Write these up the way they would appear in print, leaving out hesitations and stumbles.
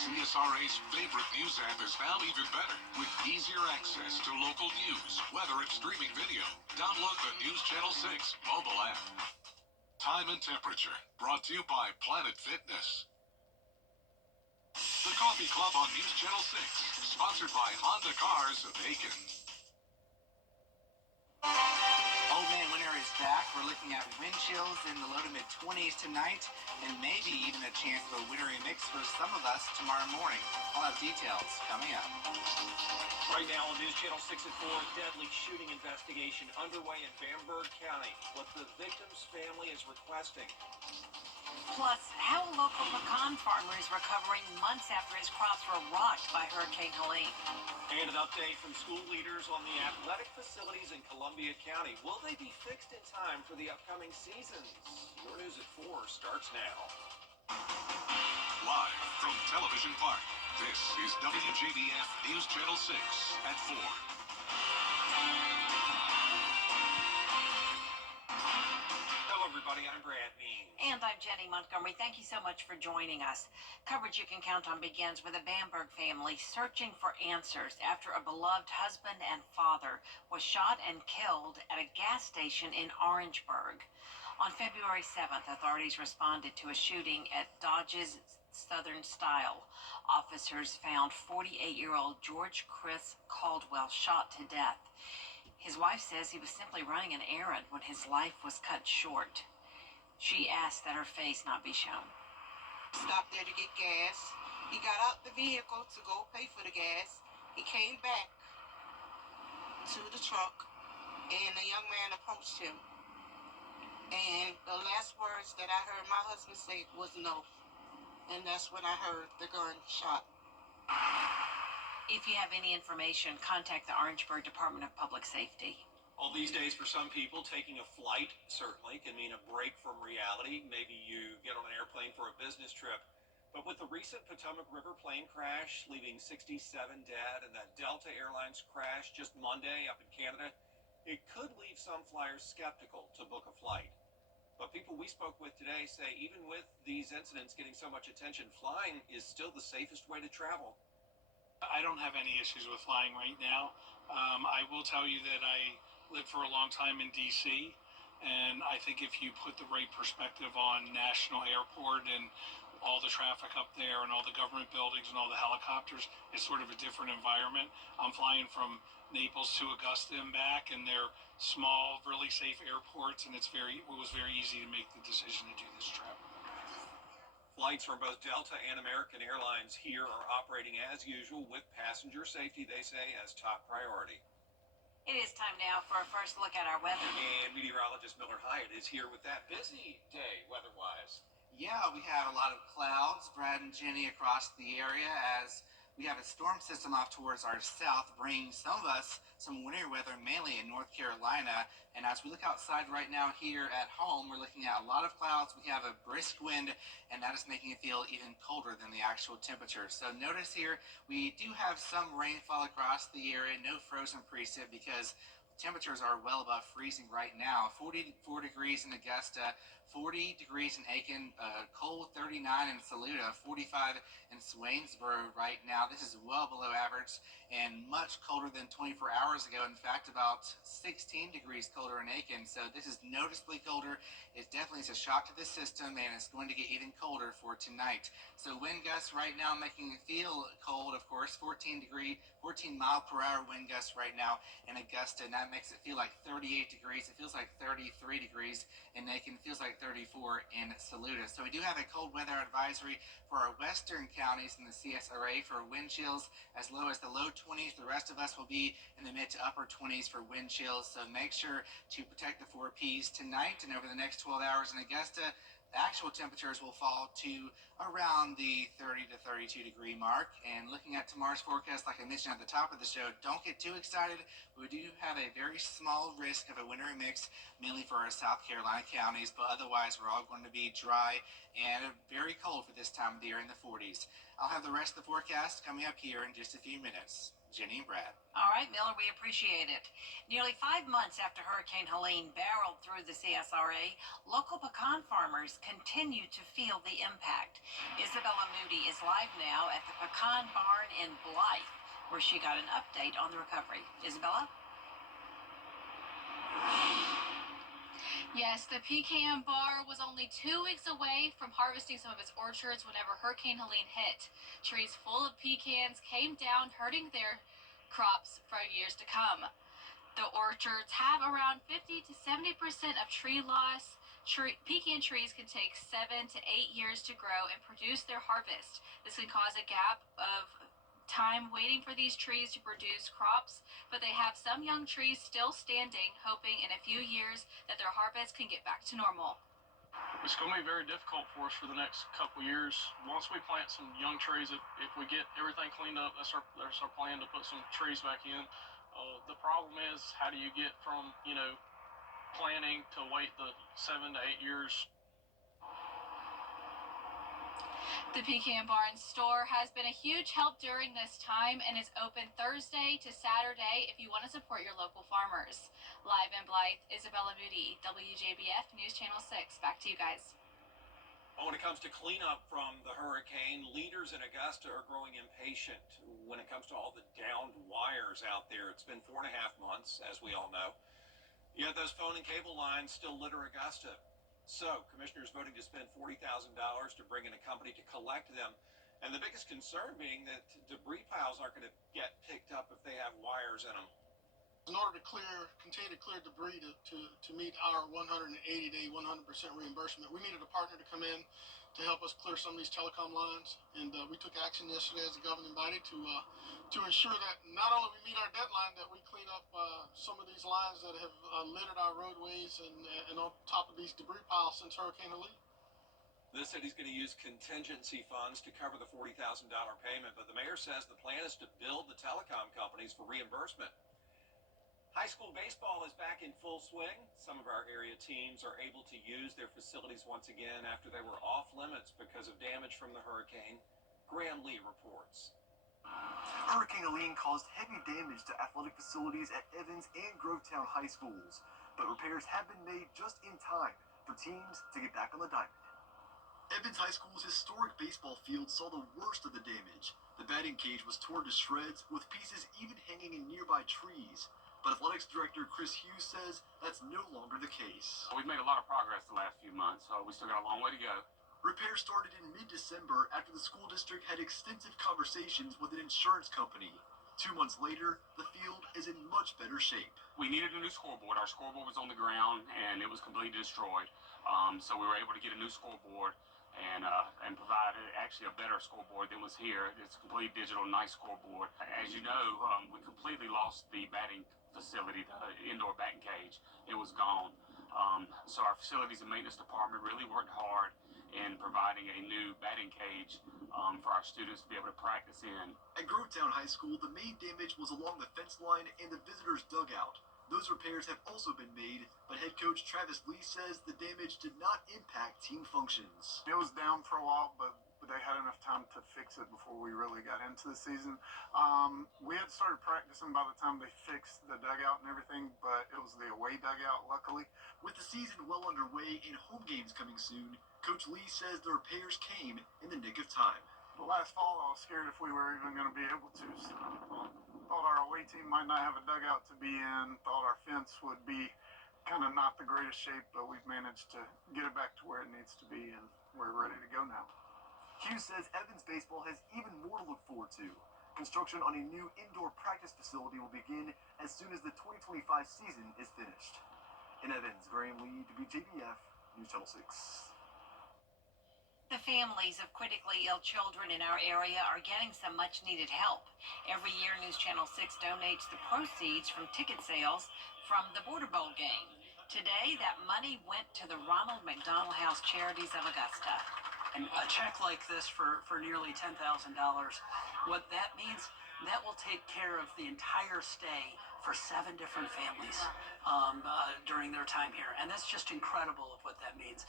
CSRA's favorite news app is now even better with easier access to local news, weather, and streaming video. Download the News Channel 6 mobile app. Time and temperature, brought to you by Planet Fitness. The Coffee Club on News Channel 6, sponsored by Honda Cars of Aiken. Old Man Winter is back. We're looking at wind chills in the low to mid 20s tonight, and maybe even a chance of a wintry mix for some of us tomorrow morning. I'll have details coming up. Right now on News Channel 6 at 4, deadly shooting investigation underway in Bamberg County. What the victim's family is requesting. Plus, how a local pecan farmer is recovering months after his crops were rocked by Hurricane Helene. And an update from school leaders on the athletic facilities in Columbia County. Will they be fixed in time for the upcoming seasons? Your News at 4 starts now. Live from Television Park, this is WJBF News Channel 6 at 4. Hello, everybody. I'm Brad Mean. And I'm Jenny Montgomery. Thank you so much for joining us. Coverage you can count on begins with a Bamberg family searching for answers after a beloved husband and father was shot and killed at a gas station in Orangeburg. On February 7th, authorities responded to a shooting at Dodge's Southern Style. Officers found 48-year-old George Chris Caldwell shot to death. His wife says he was simply running an errand when his life was cut short. She asked that her face not be shown. Stopped there to get gas. He got out the vehicle to go pay for the gas. He came back to the truck, and a young man approached him. And the last words that I heard my husband say was no. And that's when I heard the gunshot. If you have any information, contact the Orangeburg Department of Public Safety. Well, these days for some people, taking a flight certainly can mean a break from reality. Maybe you get on an airplane for a business trip. But with the recent Potomac River plane crash, leaving 67 dead, and that Delta Airlines crash just Monday up in Canada, it could leave some flyers skeptical to book a flight. But people we spoke with today say even with these incidents getting so much attention, flying is still the safest way to travel. I don't have any issues with flying right now. I will tell you that I lived for a long time in D.C., and I think if you put the right perspective on National Airport and all the traffic up there and all the government buildings and all the helicopters, it's sort of a different environment. I'm flying from Naples to Augusta and back, and they're small, really safe airports, and it was very easy to make the decision to do this trip. Flights from both Delta and American Airlines here are operating as usual with passenger safety, they say, as top priority. It is time now for a first look at our weather. And meteorologist Miller Hyatt is here with that busy day weather-wise. Yeah, we have a lot of clouds, Brad and Jenny, across the area as we have a storm system off towards our south, bringing some of us some winter weather, mainly in North Carolina. And as we look outside right now here at home, we're looking at a lot of clouds. We have a brisk wind, and that is making it feel even colder than the actual temperature. So notice here, we do have some rainfall across the area, no frozen precip because temperatures are well above freezing right now. 44 degrees in Augusta, 40 degrees in Aiken, cold 39 in Saluda, 45 in Swainsboro right now. This is well below average and much colder than 24 hours ago. In fact, about 16 degrees colder in Aiken. So this is noticeably colder. It definitely is a shock to the system, and it's going to get even colder for tonight. So wind gusts right now making it feel cold, of course. 14 mile per hour wind gusts right now in Augusta, and that makes it feel like 38 degrees. It feels like 33 degrees in Aiken. It feels like 34 in Saluda. So we do have a cold weather advisory for our western counties in the CSRA for wind chills as low as the low 20s. The rest of us will be in the mid to upper 20s for wind chills. So make sure to protect the 4 Ps tonight and over the next 12 hours in Augusta. The actual temperatures will fall to around the 30 to 32 degree mark. And looking at tomorrow's forecast, like I mentioned at the top of the show, don't get too excited. We do have a very small risk of a wintry mix, mainly for our South Carolina counties, but otherwise we're all going to be dry and very cold for this time of the year in the 40s. I'll have the rest of the forecast coming up here in just a few minutes. Jenny and Brad. All right, Miller, we appreciate it. Nearly 5 months after Hurricane Helene barreled through the CSRA, local pecan farmers continue to feel the impact. Isabella Moody is live now at the Pecan Barn in Blythe, where she got an update on the recovery. Isabella? Yes, the pecan bar was only 2 weeks away from harvesting some of its orchards whenever Hurricane Helene hit. Trees full of pecans came down, hurting their crops for years to come. The orchards have around 50 to 70% of tree loss. Pecan trees can take 7 to 8 years to grow and produce their harvest. This can cause a gap of time waiting for these trees to produce crops, but they have some young trees still standing, hoping in a few years that their harvest can get back to normal. It's going to be very difficult for us for the next couple years. Once we plant some young trees, if we get everything cleaned up, that's our plan to put some trees back in. The problem is, how do you get from, planting to wait the 7 to 8 years? The Pecan Barn store has been a huge help during this time and is open Thursday to Saturday if you want to support your local farmers. Live in Blythe, Isabella Moody, WJBF News Channel 6. Back to you guys. Well, when it comes to cleanup from the hurricane, leaders in Augusta are growing impatient when it comes to all the downed wires out there. It's been 4.5 months, as we all know. Yet those phone and cable lines still litter Augusta. So, commissioners voting to spend $40,000 to bring in a company to collect them. And the biggest concern being that debris piles aren't going to get picked up if they have wires in them. In order to continue to clear debris to meet our 180-day, 100% reimbursement, we needed a partner to come in to help us clear some of these telecom lines. And we took action yesterday as a governing body to ensure that not only we meet our deadline, that we clean up some of these lines that have littered our roadways and on top of these debris piles since Hurricane Helene. The city's going to use contingency funds to cover the $40,000 payment, but the mayor says the plan is to bill the telecom companies for reimbursement. High school baseball is back in full swing. Some of our area teams are able to use their facilities once again after they were off limits because of damage from the hurricane. Graham Lee reports. Hurricane Helene caused heavy damage to athletic facilities at Evans and Grovetown high schools, but repairs have been made just in time for teams to get back on the diamond. Evans High School's historic baseball field saw the worst of the damage. The batting cage was torn to shreds, with pieces even hanging in nearby trees. But athletics director Chris Hughes says that's no longer the case. We've made a lot of progress the last few months, so we still got a long way to go. Repairs started in mid-December after the school district had extensive conversations with an insurance company. 2 months later, the field is in much better shape. We needed a new scoreboard. Our scoreboard was on the ground, and it was completely destroyed. So we were able to get a new scoreboard and provide actually a better scoreboard than was here. It's a complete digital, nice scoreboard. As you know, we completely lost the batting facility, the indoor batting cage. It was gone. So our facilities and maintenance department really worked hard in providing a new batting cage for our students to be able to practice in. At Grovetown High School, the main damage was along the fence line and the visitors' dugout. Those repairs have also been made, but head coach Travis Lee says the damage did not impact team functions. It was down for a while, but they had enough time to fix it before we really got into the season. We had started practicing by the time they fixed the dugout and everything, but it was the away dugout, luckily. With the season well underway and home games coming soon, Coach Lee says the repairs came in the nick of time. But last fall, I was scared if we were even going to be able to. So thought our away team might not have a dugout to be in, thought our fence would be kind of not the greatest shape, but we've managed to get it back to where it needs to be, and we're ready to go now. Hughes says Evans baseball has even more to look forward to. Construction on a new indoor practice facility will begin as soon as the 2025 season is finished. In Evans, Graham Lee, WJBF, News Channel 6. The families of critically ill children in our area are getting some much-needed help. Every year, News Channel 6 donates the proceeds from ticket sales from the Border Bowl game. Today, that money went to the Ronald McDonald House Charities of Augusta. And a check like this for nearly $10,000, what that means, that will take care of the entire stay for 7 different families during their time here. And that's just incredible of what that means.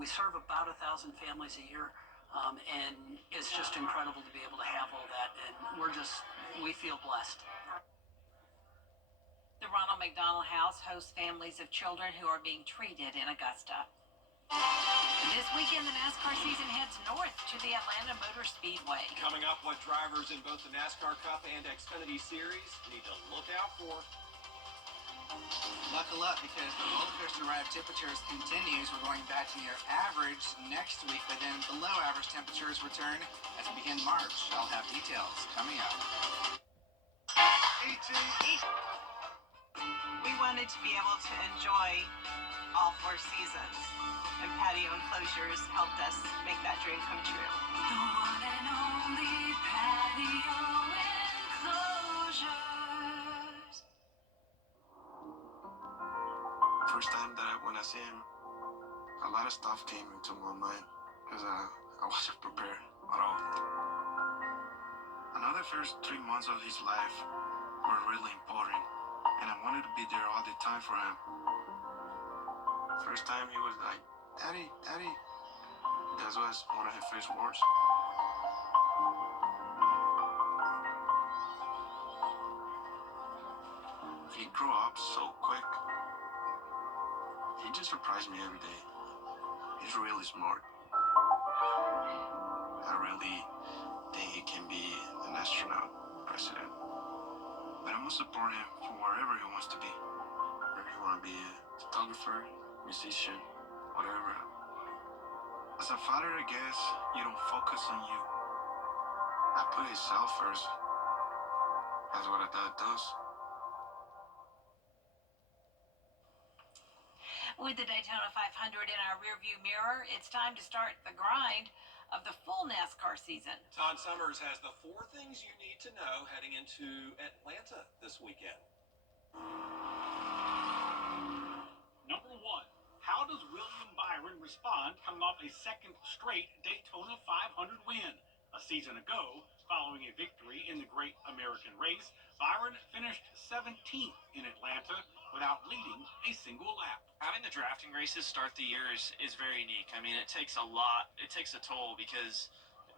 We serve about 1,000 families a year, and it's just incredible to be able to have all that. And we feel blessed. The Ronald McDonald House hosts families of children who are being treated in Augusta. This weekend, the NASCAR season heads north to the Atlanta Motor Speedway. Coming up, what drivers in both the NASCAR Cup and Xfinity Series need to look out for. Buckle up because the roller coaster ride of temperatures continues. We're going back to near average next week, but then below average temperatures return as we begin March. I'll have details coming up. We wanted to be able to enjoy all 4 seasons, and patio enclosures helped us make that dream come true. The one and only patio enclosures. First time that when I see him, a lot of stuff came into my mind because I wasn't prepared at all. I know the first 3 months of his life were really important, and I wanted to be there all the time for him. First time he was like, "Daddy, Daddy." That was one of his first words. He grew up so quick. He just surprised me every day. He's really smart. I really think he can be an astronaut, president. But I must support him for wherever he wants to be. Whether he want to be a photographer, musician, whatever. As a father, I guess you don't focus on you. I put himself first. That's what a dad does. With the Daytona 500 in our rearview mirror, it's time to start the grind of the full NASCAR season. Todd Summers has the 4 things you need to know heading into Atlanta this weekend. Number 1, how does William Byron respond coming off a second straight Daytona 500 win? A season ago, following a victory in the Great American Race, Byron finished 17th in Atlanta without leading a single lap. Having the drafting races start the year is very unique. I mean, it takes a lot. It takes a toll because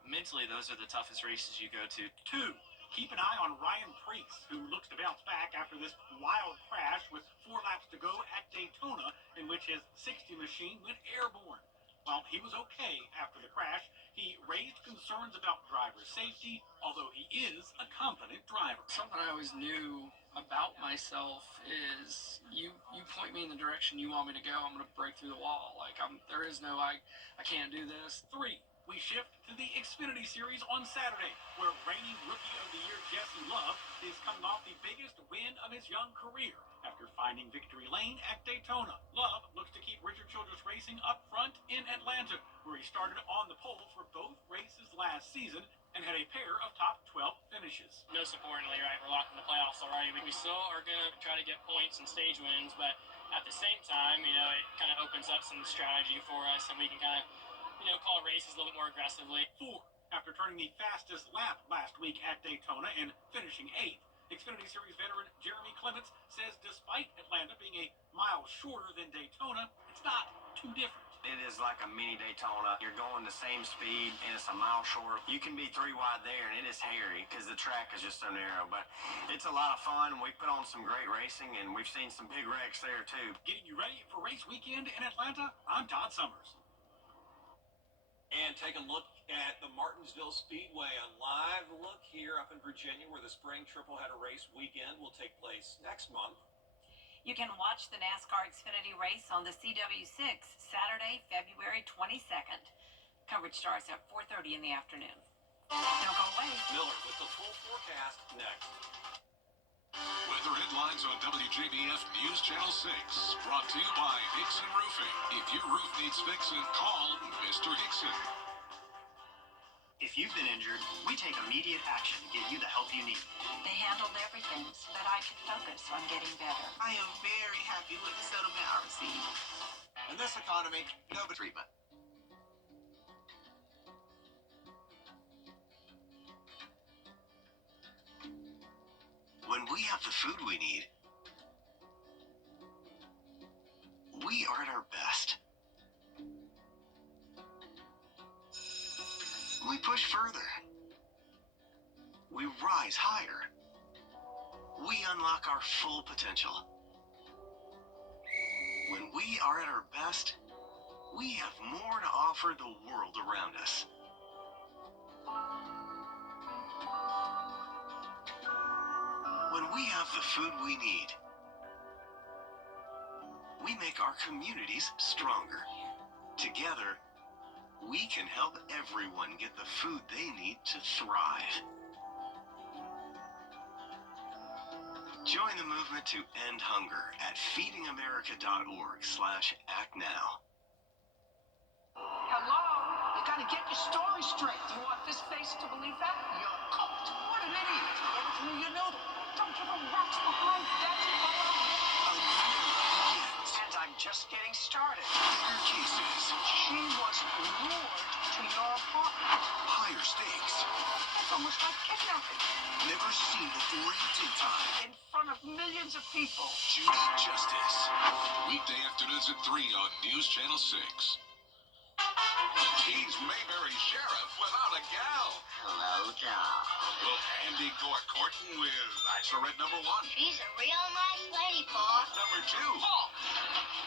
mentally those are the toughest races you go to. 2, keep an eye on Ryan Preece, who looks to bounce back after this wild crash with 4 laps to go at Daytona, in which his 60 machine went airborne. While he was okay after the crash, he raised concerns about driver safety, although he is a competent driver. Something I always knew about myself is you point me in the direction you want me to go, I'm going to break through the wall. Like, there is no, I can't do this. 3, we shift to the Xfinity Series on Saturday, where reigning Rookie of the Year Jesse Love is coming off the biggest win of his young career after finding victory lane at Daytona. Love looks to keep Richard Childress Racing up front in Atlanta, where he started on the pole for both races last season and had a pair of top 12 finishes. Most importantly, right, we're locked in the playoffs already. We still are going to try to get points and stage wins, but at the same time, it kind of opens up some strategy for us, and we can kind of, call races a little bit more aggressively. 4, after turning the fastest lap last week at Daytona and finishing 8th, Xfinity Series veteran Jeremy Clements says despite Atlanta being a mile shorter than Daytona, it's not too different. It is like a mini Daytona. You're going the same speed, and it's a mile shorter. You can be 3 wide there, and it is hairy because the track is just so narrow. But it's a lot of fun. We put on some great racing, and we've seen some big wrecks there, too. Getting you ready for race weekend in Atlanta, I'm Todd Summers. And take a look at the Martinsville Speedway. A live look here up in Virginia, where the spring tripleheader race weekend will take place next month. You can watch the NASCAR Xfinity race on the CW6 Saturday, February 22nd. Coverage starts at 4:30 in the afternoon. Don't go away. Miller with the full forecast next. Weather headlines on WJBF News Channel 6. Brought to you by Hickson Roofing. If your roof needs fixing, call Mr. Hickson. If you've been injured, we take immediate action to get you the help you need. They handled everything so that I could focus on getting better. I am very happy with the settlement I received. In this economy, no treatment. When we have the food we need, we are at our best. We push further. We rise higher. We unlock our full potential. When we are at our best, we have more to offer the world around us. When we have the food we need, we make our communities stronger. Together, we can help everyone get the food they need to thrive. Join the movement to end hunger at feedingamerica.org/actnow. Hello? You gotta get your story straight. Do you want this face to believe that? You're cooked. What an idiot. Get it through your noodle. Don't give a rat's behind. That's and I'm just getting started. Bigger cases. She was lured to your apartment. Higher stakes. That's almost like kidnapping. Never seen before in teen time. In front of millions of people. Judy Justice. Weekday afternoons at 3 on News Channel 6. He's Mayberry Sheriff without a gal. Hello, doll. Will Andy go a courting with Bachelorette number 1? She's a real nice lady, Pa. Number 2? Oh,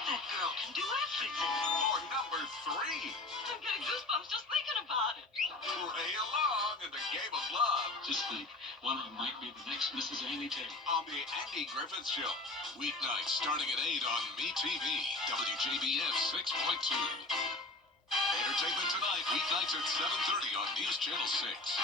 that girl can do everything. Or number 3? I'm getting goosebumps just thinking about it. Play along in the game of love. Just think, one of them might be the next Mrs. Andy Taylor. On the Andy Griffith Show. Weeknights starting at 8 on MeTV. WJBF 6.2. Entertainment Tonight, weeknights at 7:30 on News Channel 6.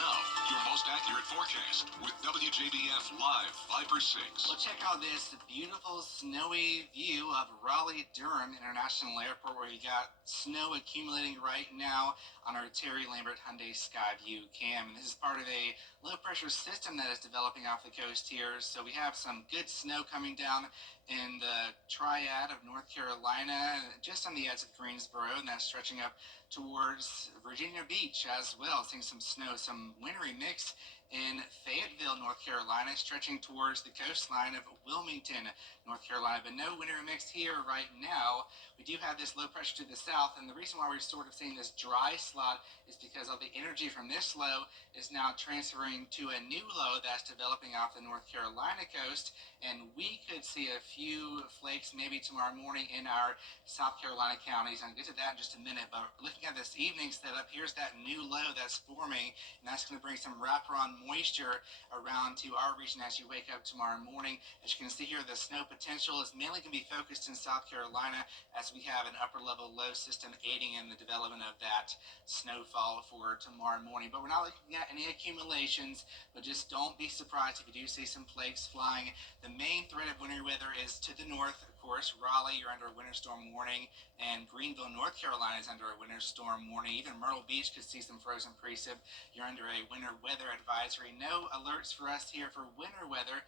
Now, your most accurate forecast with WJBF Live 5/6. Well, check out this beautiful snowy view of Raleigh-Durham International Airport, where you got snow accumulating right now on our Terry Lambert Hyundai Skyview cam. And this is part of a low-pressure system that is developing off the coast here. So we have some good snow coming down in the triad of North Carolina, just on the edge of Greensboro, and that's stretching up towards Virginia Beach as well. Seeing some snow, some wintry mix in Fayetteville, North Carolina, stretching towards the coastline of Wilmington, North Carolina, but no winter mix here right now. We do have this low pressure to the south, and the reason why we're sort of seeing this dry slot is because all the energy from this low is now transferring to a new low that's developing off the North Carolina coast, and we could see a few flakes maybe tomorrow morning in our South Carolina counties. I'll get to that in just a minute, but looking at this evening setup, here's that new low that's forming, and that's going to bring some wraparound moisture around to our region as you wake up tomorrow morning. As you can see here, the snow potential is mainly going to be focused in South Carolina, as we have an upper level low system aiding in the development of that snowfall for tomorrow morning. But we're not looking at any accumulations, but just don't be surprised if you do see some flakes flying. The main threat of winter weather is to the north. Of course, Raleigh, you're under a winter storm warning, and Greenville, North Carolina is under a winter storm warning. Even Myrtle Beach could see some frozen precip. You're under a winter weather advisory. No alerts for us here for winter weather,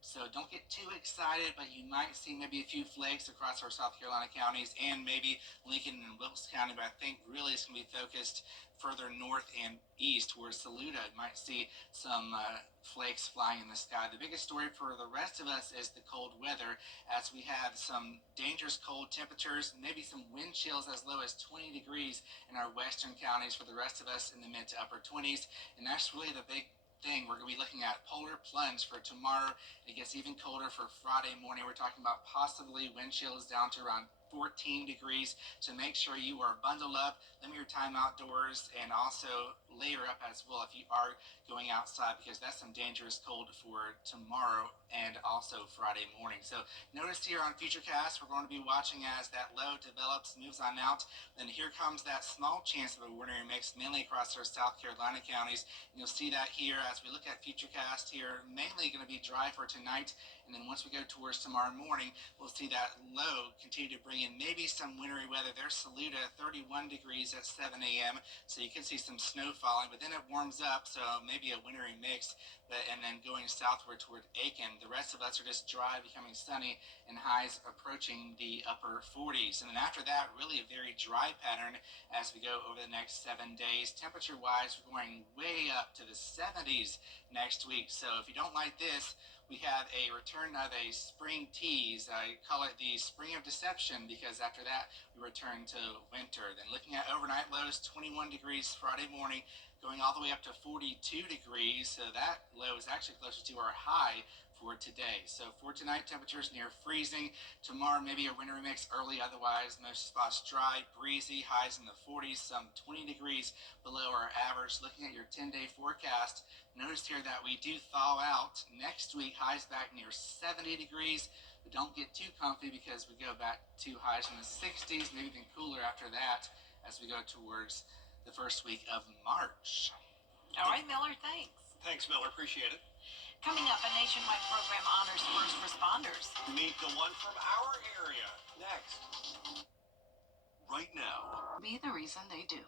so don't get too excited, but you might see maybe a few flakes across our South Carolina counties and maybe Lincoln and Wilkes County, but I think really it's going to be focused further north and east towards Saluda. You might see some flakes flying in the sky. The biggest story for the rest of us is the cold weather, as we have some dangerous cold temperatures, maybe some wind chills as low as 20 degrees in our western counties for the rest of us in the mid to upper 20s, and that's really the big thing. We're going to be looking at polar plunge for tomorrow. It gets even colder for Friday morning. We're talking about possibly wind chills down to around 14 degrees, so make sure you are bundled up, limit your time outdoors, and also layer up as well if you are going outside, because that's some dangerous cold for tomorrow and also Friday morning. So notice here on Futurecast, we're going to be watching as that low develops, moves on out. Then here comes that small chance of a winter mix, mainly across our South Carolina counties. And you'll see that here as we look at Futurecast here, mainly going to be dry for tonight. And then once we go towards tomorrow morning, we'll see that low continue to bring in maybe some wintry weather. There's Saluda, 31 degrees at 7 a.m. So you can see some snow falling, but then it warms up, so maybe a wintry mix. And then going southward toward Aiken, the rest of us are just dry, becoming sunny, and highs approaching the upper 40s. And then after that, really a very dry pattern as we go over the next 7 days. Temperature-wise, we're going way up to the 70s next week. So if you don't like this, we have a return of a spring tease. I call it the spring of deception, because after that, we return to winter. Then looking at overnight lows, 21 degrees Friday morning, going all the way up to 42 degrees. So that low is actually closer to our high for today. So for tonight, temperatures near freezing. Tomorrow, maybe a wintry mix early, otherwise most spots dry, breezy, highs in the 40s, some 20 degrees below our average. Looking at your 10-day forecast, notice here that we do thaw out. Next week, highs back near 70 degrees. But don't get too comfy because we go back to highs in the 60s, maybe even cooler after that as we go towards the first week of March. All right, Miller, thanks. Thanks, Miller. Appreciate it. Coming up, a nationwide program honors first responders. Meet the one from our area next. Right now. Be the reason they do.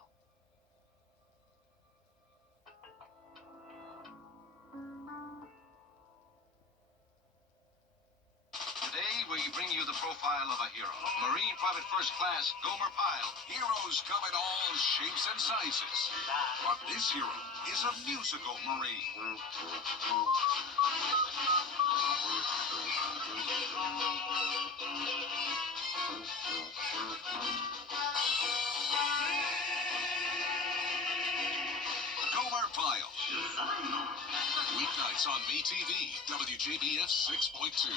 Today, we bring you the profile of a hero. Marine Private First Class Gomer Pyle. Heroes come in all shapes and sizes. But this hero is a musical Marine. Gomer Pyle. Weeknights on MeTV, WJBF 6.2.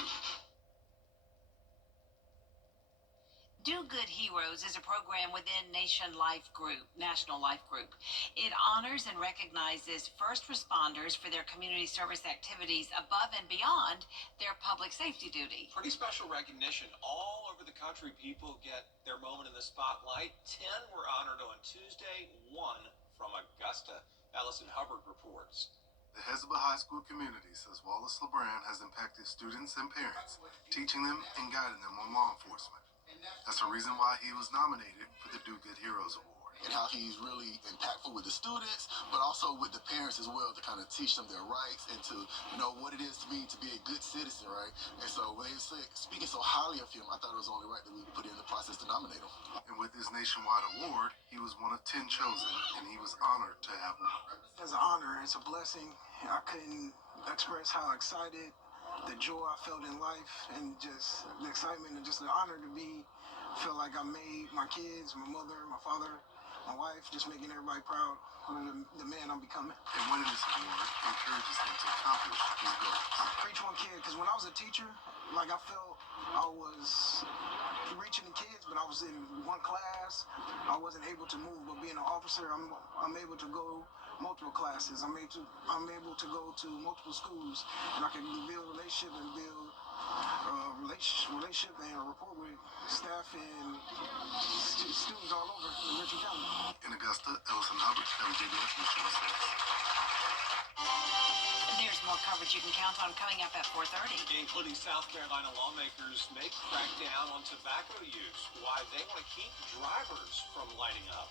Do Good Heroes is a program within National Life Group. It honors and recognizes first responders for their community service activities above and beyond their public safety duty. Pretty special recognition. All over the country, people get their moment in the spotlight. 10 were honored on Tuesday, 1 from Augusta. Allison Hubbard reports. The Hezbollah High School community says Wallace LeBrand has impacted students and parents, teaching them and guiding them on law enforcement. That's the reason why he was nominated for the Do Good Heroes Award. And how he's really impactful with the students, but also with the parents as well, to kind of teach them their rights and to know what it is to be a good citizen, right? And so when they say, speaking so highly of him, I thought it was only right that we put in the process to nominate him. And with this nationwide award, he was one of 10 chosen, and he was honored to have one. It's an honor, it's a blessing. I couldn't express how excited, the joy I felt in life, and just the excitement and just the honor to feel like I made my kids, my mother, my father, my wife, just making everybody proud of the man I'm becoming. And winning this award encourages him to accomplish his goals. For each one kid, because when I was a teacher, like I felt I was reaching the kids, but I was in one class. I wasn't able to move, but being an officer, I'm able to go multiple classes. I'm able to go to multiple schools, and I can build relationship and build relationship and rapport with staff and students all over Richmond County. In Augusta, Allison Hubbard, WJBF News Channel 6. There's more coverage you can count on coming up at 4:30. Including South Carolina lawmakers may crack down on tobacco use. Why they want to keep drivers from lighting up.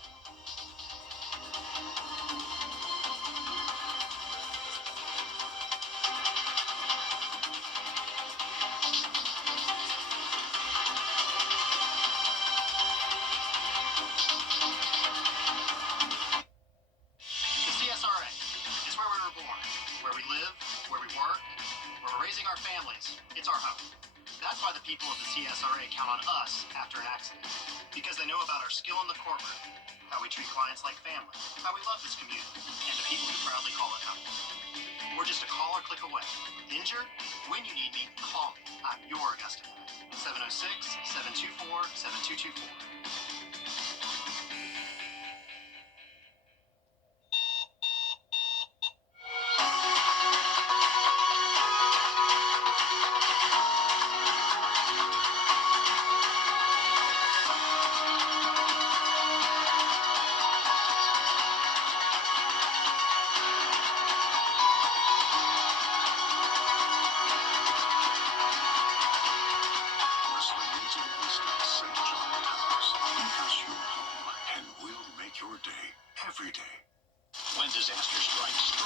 Our families. It's our home. That's why the people of the CSRA count on us after an accident. Because they know about our skill in the courtroom, how we treat clients like family, how we love this community, and the people who proudly call it home. We're just a call or click away. Injured? When you need me, call me. I'm your Augusta guy. 706-724-7224. When disaster strikes,